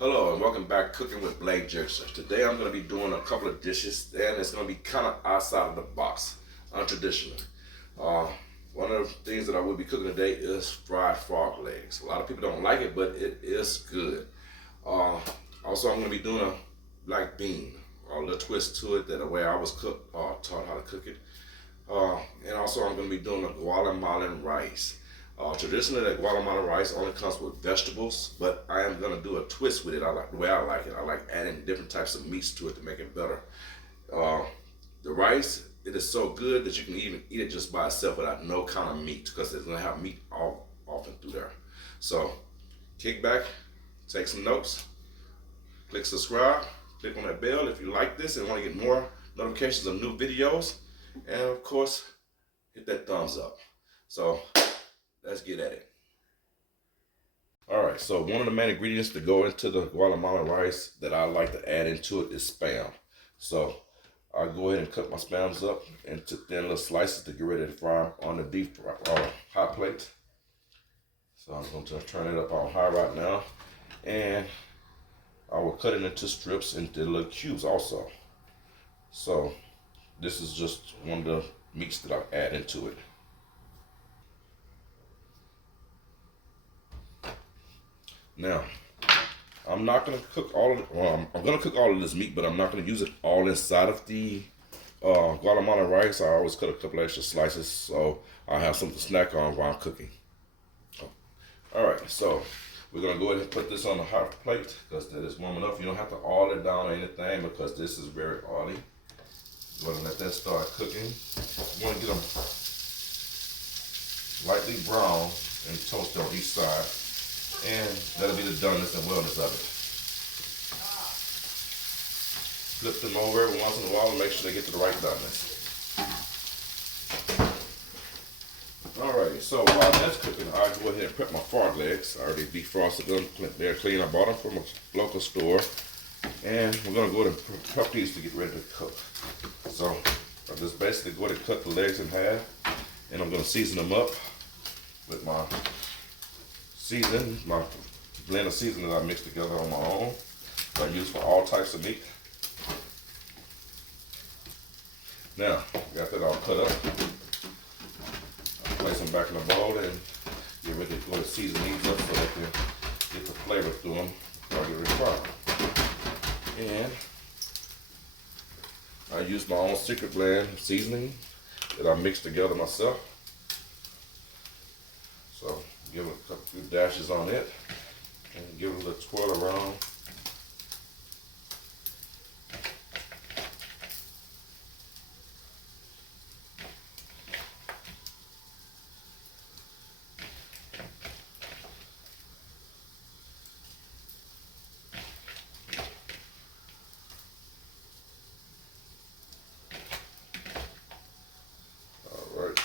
Hello and welcome back Cooking with Blade GSX. Today I'm going to be doing a couple of dishes and it's going to be kind of outside of the box, untraditional. Uh, One of the things that I will be cooking today is fried frog legs. A lot of people don't like it, but it is good. Uh, Also, I'm going to be doing a black bean, a little twist to it that the way I was taught how to cook it. And also I'm going to be doing a Guatemalan rice. Traditionally, the Guatemalan rice only comes with vegetables, but I am going to do a twist with it. I like the way I like it. I like adding different types of meats to it to make it better. Uh, the rice, it is so good that you can even eat it just by itself without no kind of meat because it's going to have meat all often through there. So kick back, take some notes, click subscribe, click on that bell if you like this and want to get more notifications of new videos, and of course hit that thumbs up. So let's get at it. All right, so one of the main ingredients to go into the Guatemalan rice that I like to add into it is Spam. So I'll go ahead and cut my Spams up into thin little slices to get ready to fry them on the deep hot plate. So I'm going to turn it up on high right now, and I will cut it into strips into little cubes also. So this is just one of the meats that I add into it. Now, I'm not going to cook all of it. Well, I'm going to cook all of this meat, but I'm not going to use it all inside of the Guatemalan rice. I always cut a couple extra slices so I have something to snack on while I'm cooking. All right, so we're going to go ahead and put this on the hot plate because that is warm enough. You don't have to oil it down or anything because this is very oily. You want to let that start cooking. You want to get them lightly brown and toasted on each side. And that'll be the doneness and wellness of it. Flip them over every once in a while and make sure they get to the right doneness. Alright, so while that's cooking, I'll go ahead and prep my frog legs. I already defrosted them. They're clean. I bought them from a local store. And we're going to go ahead and prep these to get ready to cook. So I just basically go ahead and cut the legs in half. And I'm going to season them up with my my blend of seasoning that I mixed together on my own, that I use for all types of meat. Now, got that all cut up. I'll place them back in the bowl and get ready to go to season these up so they can get the flavor through them before I get ready to fry. And I use my own secret blend seasoning that I mixed together myself. So give it a few dashes on it and give it a little twirl around. All right.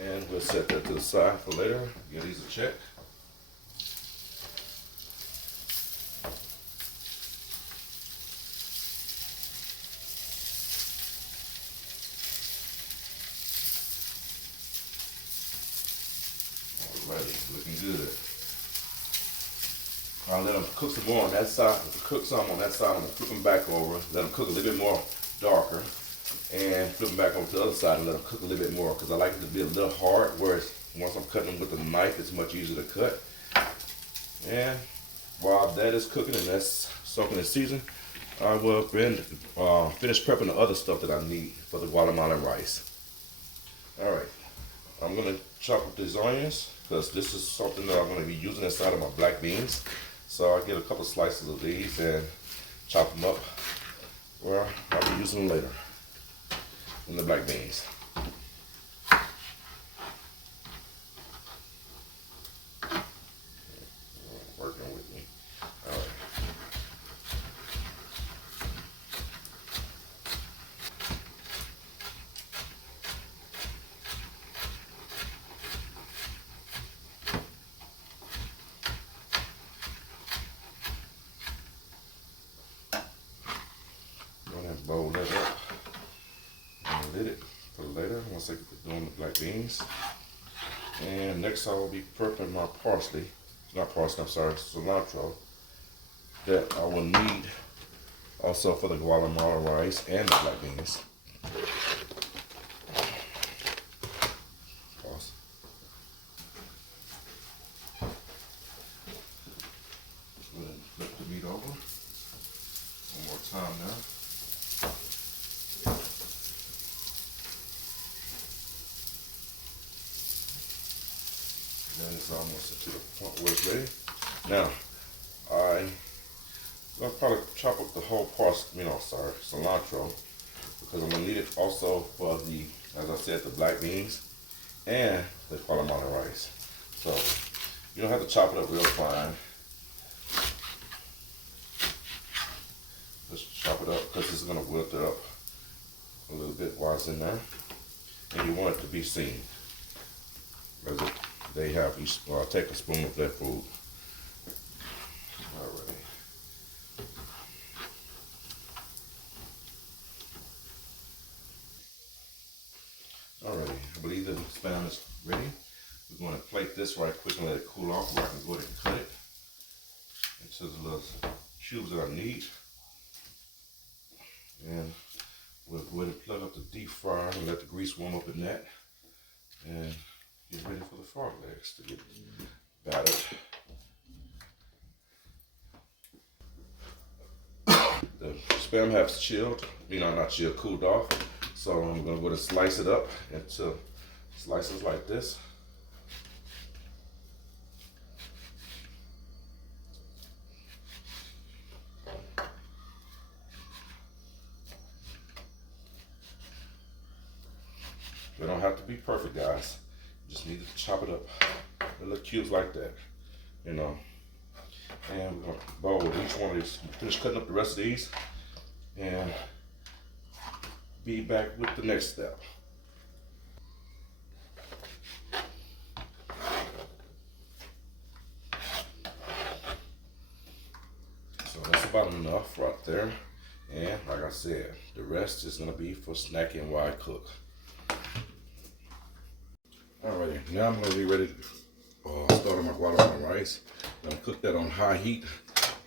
And we'll set that to the side for later. Give these a check. Alrighty, looking good. I'll let them cook some more on that side. Cook some on that side. I'm gonna flip them back over. Let them cook a little bit more darker. And flip them back over to the other side and let them cook a little bit more because I like it to be a little hard, whereas once I'm cutting them with a knife, it's much easier to cut. And while that is cooking and that's soaking in season, I will finish prepping the other stuff that I need for the Guatemalan rice. All right, I'm gonna chop up these onions because this is something that I'm gonna be using inside of my black beans. So I'll get a couple slices of these and chop them up where I'll be using them later in the black beans. Working with me. All right. Go ahead and bowl that up. And lid it for later once I get doing the black beans. And next I will be prepping my parsley. It's not parsley, I'm sorry, cilantro that I will need also for the Guatemalan rice and the black beans. Pause. Go ahead and flip the meat over one more time now. Then it's almost to the point where it's ready. Now, I'll probably chop up the whole cilantro, because I'm gonna need it also for the, as I said, the black beans and the Guatemalan rice. So you don't have to chop it up real fine. Just chop it up because it's gonna wilt it up a little bit while it's in there, and you want it to be seen. As they have, you take a spoon of their food. Alright. Alrighty, I believe the spam is ready. We're going to plate this right quick and let it cool off where I can go ahead and cut it into the little cubes that I need. And we'll go ahead and plug up the deep fryer and let the grease warm up in that. And get ready for the frog legs to get battered. The spam has chilled, not chilled, cooled off. So I'm gonna go ahead and slice it up into slices like this. They don't have to be perfect, guys. You just need to chop it up in little cubes like that, And we're gonna bowl each one of these. Finish cutting up the rest of these, and be back with the next step. So that's about enough right there. And like I said, the rest is gonna be for snacking while I cook. Alrighty, now I'm gonna be ready to start on my Guatemalan rice. I'm gonna cook that on high heat.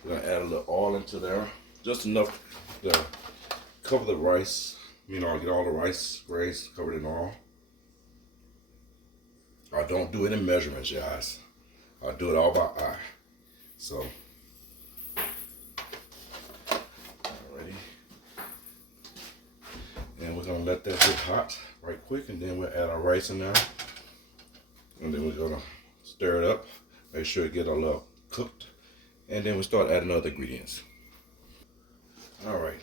We're gonna add a little oil into there, just enough to cover the rice. Get all the rice grains covered in oil. I don't do any measurements, guys. I do it all by eye. So, alrighty. And we're gonna let that get hot right quick, and then we'll add our rice in there. And then we're gonna stir it up, make sure it get a little cooked, and then we start adding other ingredients. Alright,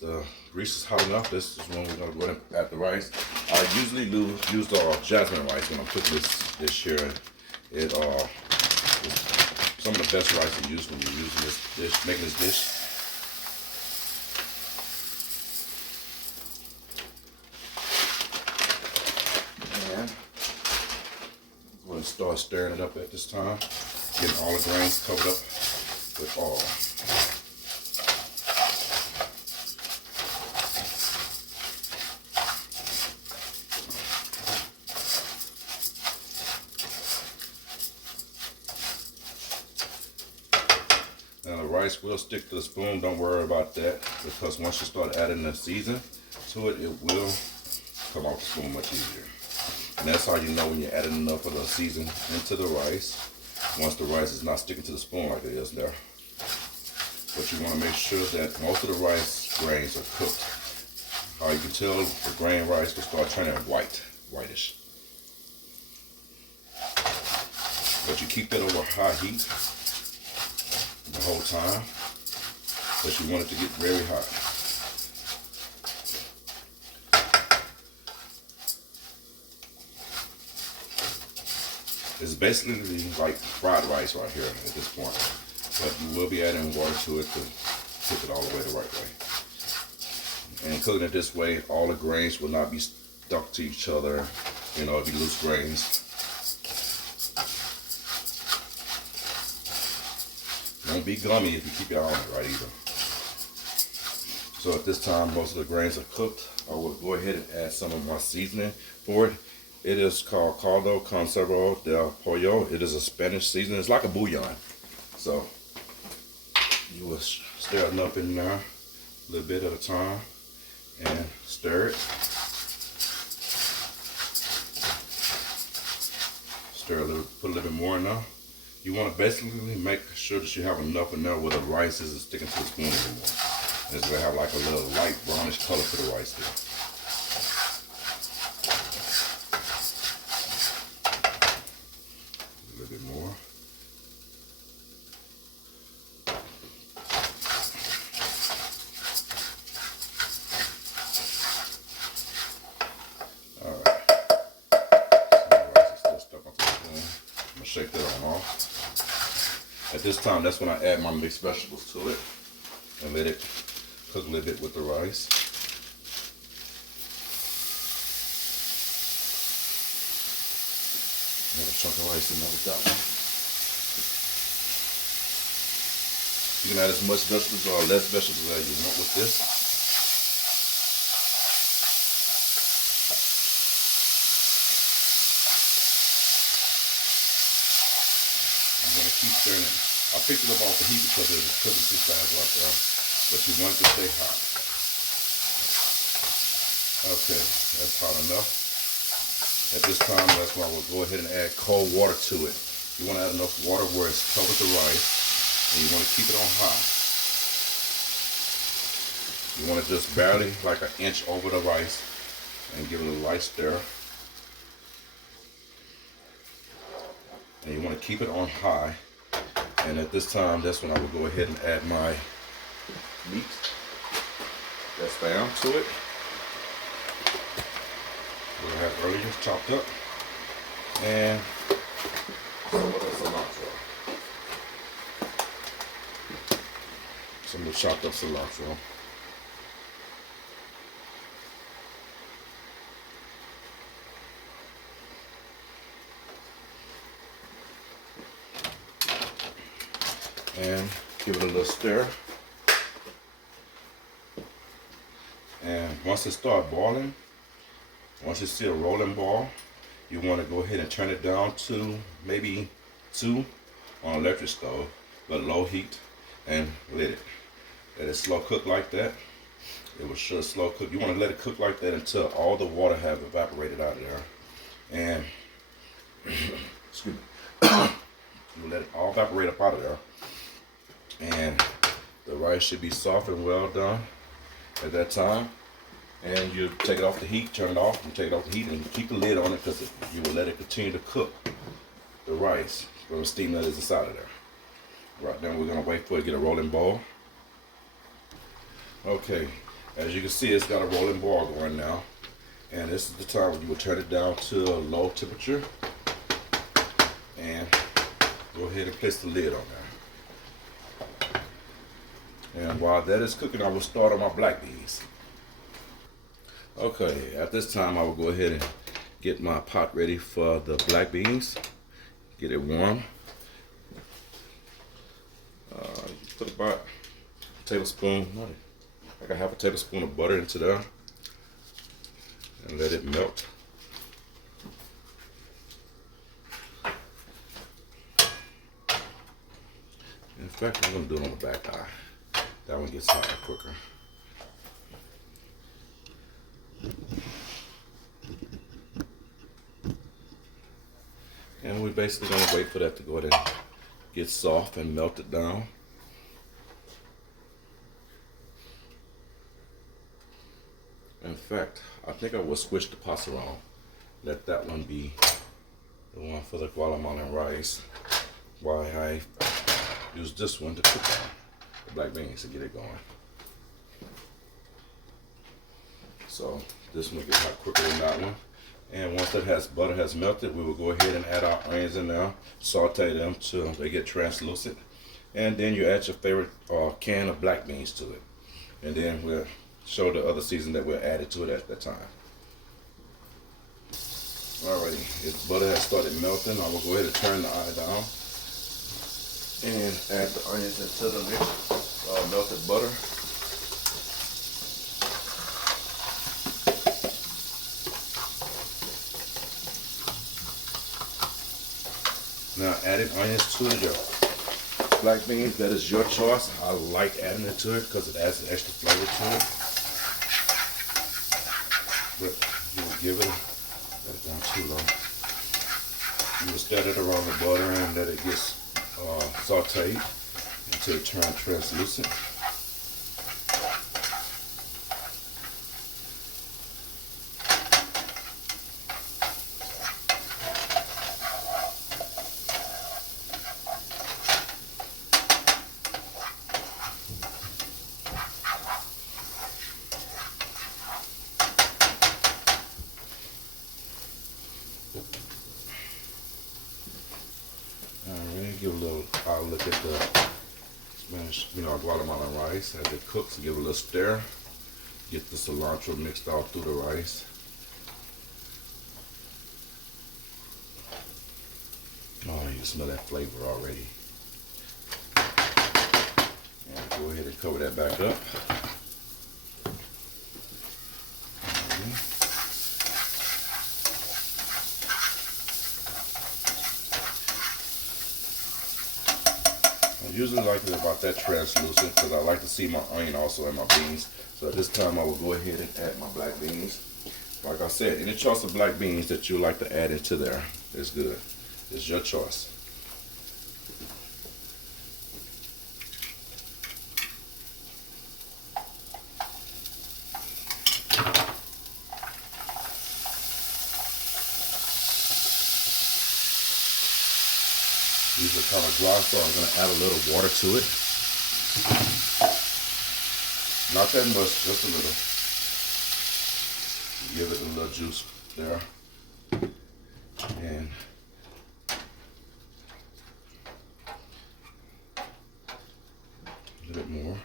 the grease is hot enough. This is when we're gonna go ahead and add the rice. I usually use jasmine rice when I'm cooking this here. It's some of the best rice to use when you're using this dish, making this dish. And I'm going to start stirring it up at this time, getting all the grains covered up with oil. Now the rice will stick to the spoon, don't worry about that, because once you start adding the season to it, it will come off the spoon much easier. And that's how you know when you're adding enough of the season into the rice, once the rice is not sticking to the spoon like it is there. But you want to make sure that most of the rice grains are cooked. How you can tell the grain rice will start turning whitish. But you keep that over high heat the whole time, but you want it to get very hot. It's basically like fried rice right here at this point, but you will be adding water to it to cook it all the way the right way. And cooking it this way, all the grains will not be stuck to each other. It'll be loose grains. Won't be gummy if you keep your eye on it right either. So at this time, most of the grains are cooked. I will go ahead and add some of my seasoning for it. It is called caldo conservo del pollo. It is a Spanish seasoning. It's like a bouillon. So you will stir it up in there a little bit at a time and stir it. Stir a little, put a little bit more in there. You want to basically make sure that you have enough in there where the rice isn't sticking to the spoon anymore. And it's going to have like a little light brownish color to the rice there. A little bit more. Alright. So the rice is still stuck onto the spoon. I'm going to shake that on off. At this time, that's when I add my mixed vegetables to it and let it cook a little bit with the rice. Got a chunk of rice in there with that one. You can add as much vegetables or less vegetables as you want with this. I'm going to keep stirring it. I picked it up off the heat because it was cooking too fast right there, but you want it to stay hot. Okay, that's hot enough. At this time, that's why we'll go ahead and add cold water to it. You want to add enough water where it's covered the rice, and you want to keep it on high. You want to just barely like an inch over the rice and give it a light stir. And you want to keep it on high. And at this time, that's when I will go ahead and add my meat that's down to it. What I had earlier chopped up. And some of the cilantro. Some of the chopped up cilantro. And give it a little stir. And once it starts boiling, once you see a rolling ball, you want to go ahead and turn it down to maybe 2 on electric stove, but low heat, and let it slow cook like that. It will sure slow cook. You want to let it cook like that until all the water have evaporated out of there. And excuse me, you let it all evaporate up out of there. And the rice should be soft and well done at that time. And you take it off the heat, turn it off, and take it off the heat, and keep the lid on it because you will let it continue to cook the rice from the steam that is inside of there. Right then, we're going to wait for it to get a rolling ball. Okay, as you can see, it's got a rolling ball going now. And this is the time when you will turn it down to a low temperature. And go ahead and place the lid on there. And while that is cooking, I will start on my black beans. Okay, at this time I will go ahead and get my pot ready for the black beans. Get it warm. Put about a tablespoon, like a half a tablespoon of butter into there. And let it melt. In fact, I'm going to do it on the back eye. That one gets hot quicker. And we're basically going to wait for that to go ahead and get soft and melt it down. In fact, I think I will switch the pots around. Let that one be the one for the Guatemalan rice, while I use this one to cook the black beans to get it going. So this one will get hot quicker than that one. And once that butter has melted, we will go ahead and add our onions in there, saute them till they get translucent. And then you add your favorite can of black beans to it. And then we'll show the other season that we'll add it to it at that time. Alrighty, if butter has started melting, I will go ahead and turn the eye down and add the onions into the mix, melted butter. Now adding onions to your black beans, that is your choice. I like adding it to it because it adds an extra flavor to it. But you will give it, let it down too low. You will stir it around the butter and let it get sauteed until it turns translucent. Alright, give a little, I'll look at the Spanish, Guatemalan rice as it cooks. Give it a little stir. Get the cilantro mixed all through the rice. Oh, you can smell that flavor already. And go ahead and cover that back up. I usually like it about that translucent because I like to see my onion also in my beans. So at this time I will go ahead and add my black beans. Like I said, any choice of black beans that you like to add into there is good. It's your choice. These are kind of dry, so I'm going to add a little water to it. Not that much, just a little. Give it a little juice there. And a little bit more.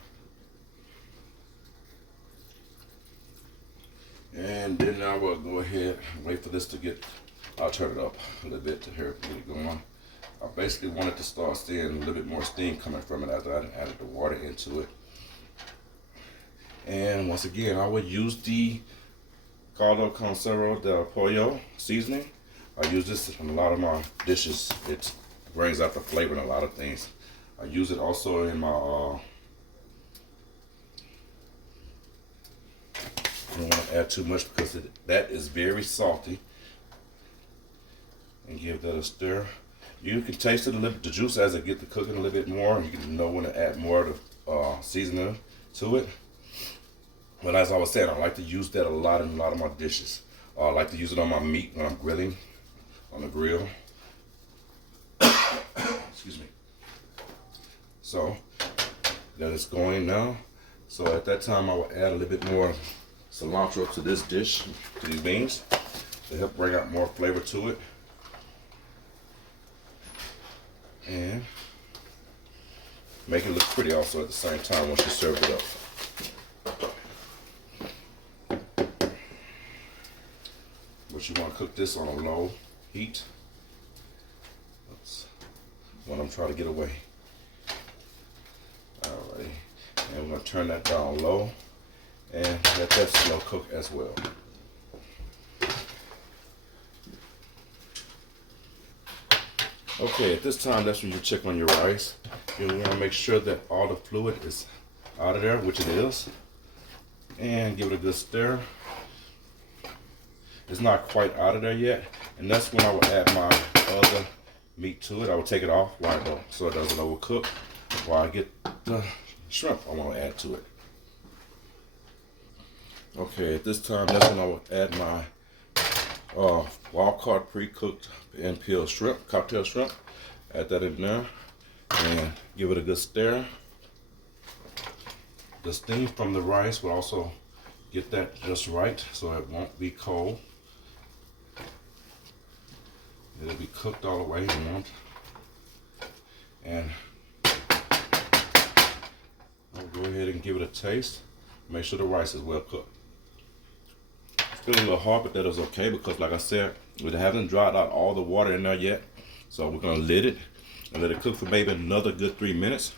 And then I will go ahead and wait for this to get, I'll turn it up a little bit to hear it get it going. I basically wanted to start seeing a little bit more steam coming from it after I added the water into it. And once again, I would use the caldo con cerdo del pollo seasoning. I use this in a lot of my dishes. It brings out the flavor in a lot of things. I use it also in my, I don't want to add too much because that is very salty. And give that a stir. You can taste it a little, the juice as it gets to cooking a little bit more. You can know when to add more of the seasoning to it. But as I was saying, I like to use that a lot in a lot of my dishes. I like to use it on my meat when I'm grilling on the grill. Excuse me. So that is going now. So at that time, I will add a little bit more cilantro to this dish, to these beans, to help bring out more flavor to it. And make it look pretty also at the same time once you serve it up. But you want to cook this on a low heat. That's what I'm trying to get away. Alrighty, and we're going to turn that down low and let that slow cook as well. Okay, at this time, that's when you check on your rice. You want to make sure that all the fluid is out of there, which it is. And give it a good stir. It's not quite out of there yet. And that's when I will add my other meat to it. I will take it off so it doesn't overcook while I get the shrimp I want to add to it. Okay, at this time, that's when I will add my wild caught pre-cooked and peeled shrimp, cocktail shrimp. Add that in there and give it a good stir. The steam from the rice will also get that just right so it won't be cold. It'll be cooked all the way you want. And I'll go ahead and give it a taste. Make sure the rice is well cooked. It's feeling a little hard, but that is okay because like I said, we haven't dried out all the water in there yet. So we're gonna lid it and let it cook for maybe another good 3 minutes.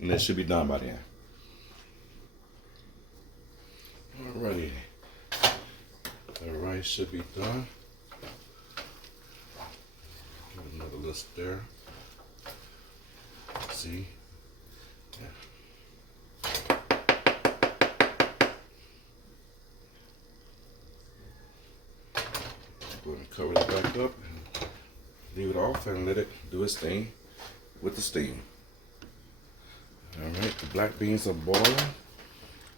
And it should be done by then. Alrighty. The rice should be done. Give it another little stir. See? Yeah. Go ahead and cover it back up and leave it off and let it do its thing with the steam. All right, the black beans are boiling.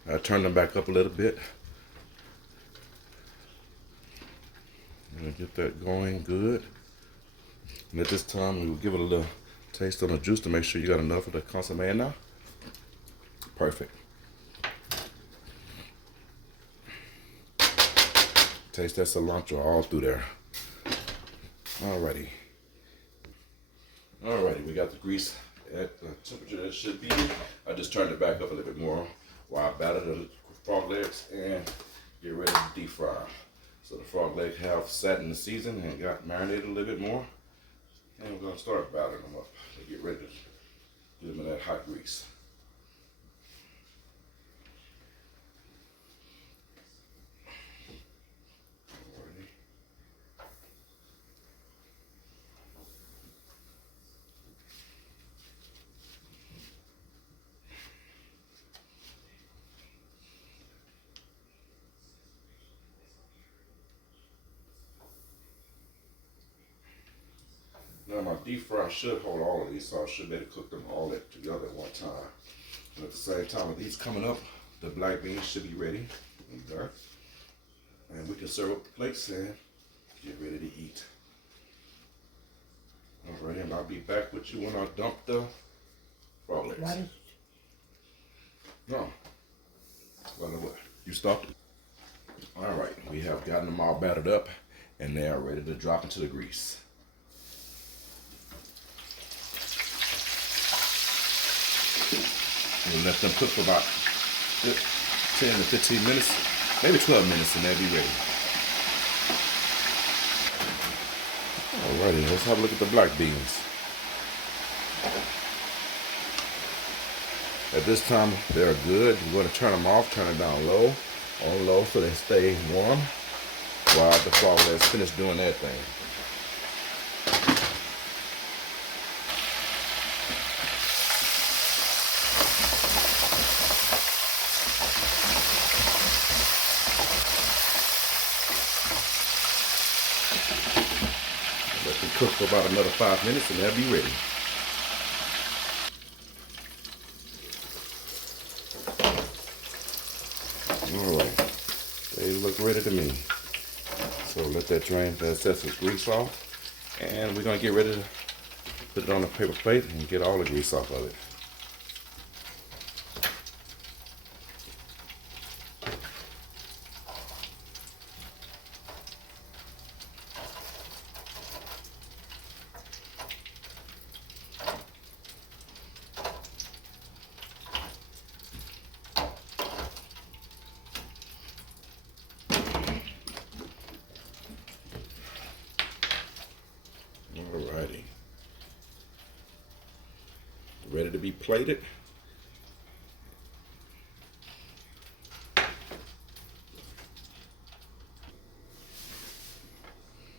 I turned them back up a little bit. I'm gonna get that going good. And at this time, we will give it a little taste on the juice to make sure you got enough of the consomme in now. Perfect. Taste that cilantro all through there. Alrighty. Alrighty, we got the grease at the temperature that it should be. I just turned it back up a little bit more while I battered the frog legs and get ready to deep fry. So the frog legs have sat in the season and got marinated a little bit more. And we're gonna start battering them up to get ready to get them in that hot grease. Now my deep fry should hold all of these, so I should be able to cook them all together at one time. And at the same time, with these coming up, the black beans should be ready. Okay. And we can serve up the plates and get ready to eat. Alrighty, and I'll be back with you when I dump the frog legs. No. Well, what? You stopped it? Alright, we have gotten them all battered up and they are ready to drop into the grease. We'll let them cook for about 10 to 15 minutes, maybe 12 minutes, and they'll be ready. Alrighty, let's have a look at the black beans. At this time, they're good. We're going to turn them off, turn it down low, on low, so they stay warm while the frog legs finish doing their thing. Let them cook for about another 5 minutes and they'll be ready. Alright, they look ready to me. So let that drain the excess of grease off. And we're going to get ready to put it on a paper plate and get all the grease off of it. Alrighty. Ready to be plated.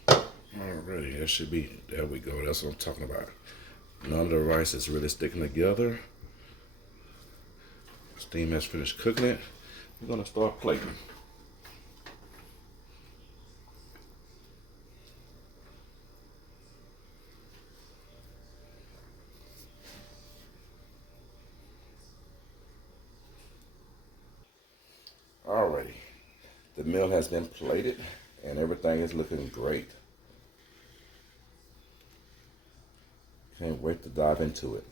Alrighty, that should be, there we go, that's what I'm talking about. None of the rice is really sticking together. Steam has finished cooking it. We're gonna start plating. Alrighty, the meal has been plated and everything is looking great. Can't wait to dive into it.